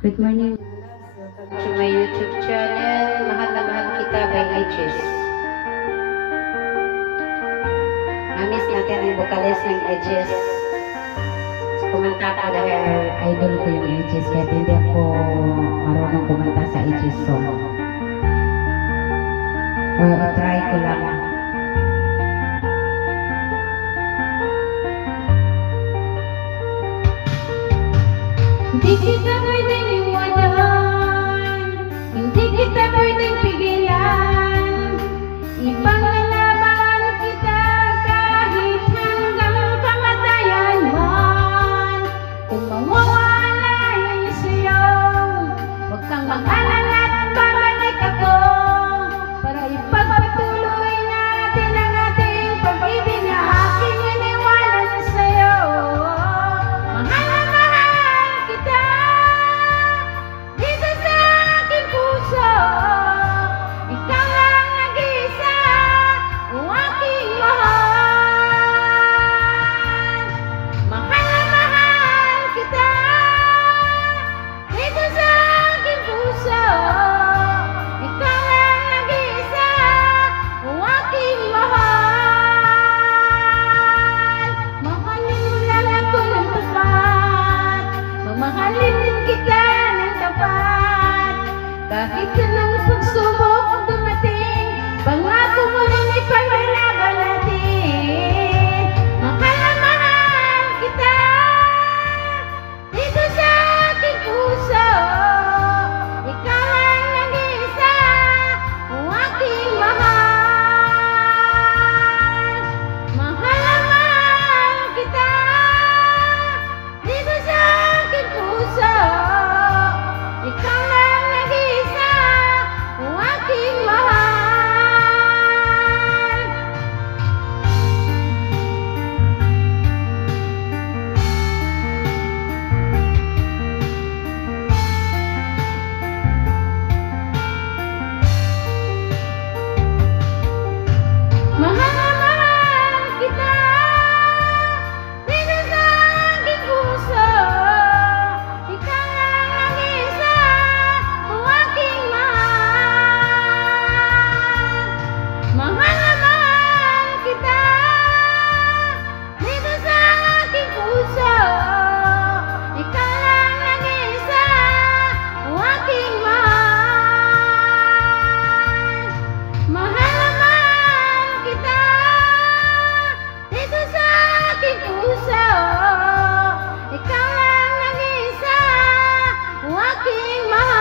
Good morning. Welcome to my YouTube channel. Mahal na mahal kita by Edges. Namiss natin ang vocalist ng Edges. Kumanta ko dahil idol ko yung Edges. Kaya hindi ako marunong kumanta sa Edges song. I-try ko lang. Hindi kita pwedeng iwanan, hindi kita pwedeng pigilan, ipangalaban kita kahit hanggang kamatayan man. Kung mawawalay sa'yo, huwag kang mag-alala at babalik ako, para ipagpatuloy natin ang ating pag-ibig na aking iniwanan sa'yo. Mahal na mahal kita dito sa aking puso, ikaw lang nag-iisa ang aking mahal. Mahal na mahal kita dito sa aking puso, ikaw lang nag-iisa ang aking mahal. Mahalin mo lang ako ng tapat, mamahalin din kita ng tapat. Kahit anong pagsubok ang dumating, pangako mo rin ipaglalaban natin. Mahal na mahal kita dito sa aking puso, ikaw lang nag-iisa ang aking mahal. Mahal na mahal kita dito sa aking puso, ikaw lang nag-iisa ang aking mahal. Mahal na mahal kita dito sa aking puso, ikaw lang nag-iisa ang aking mahal. Mahal na mahal kita dito sa aking puso, ikaw lang nag-iisa ang aking mahal. Mahal na mahal kita dito sa aking puso, ikaw lang nag-iisa ang aking mahal.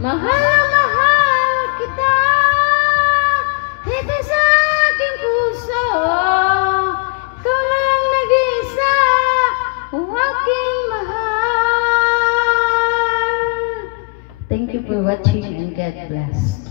Mahal na mahal kita dito sa aking puso, ikaw lang nag-iisa ang aking mahal. Thank you for watching and God bless.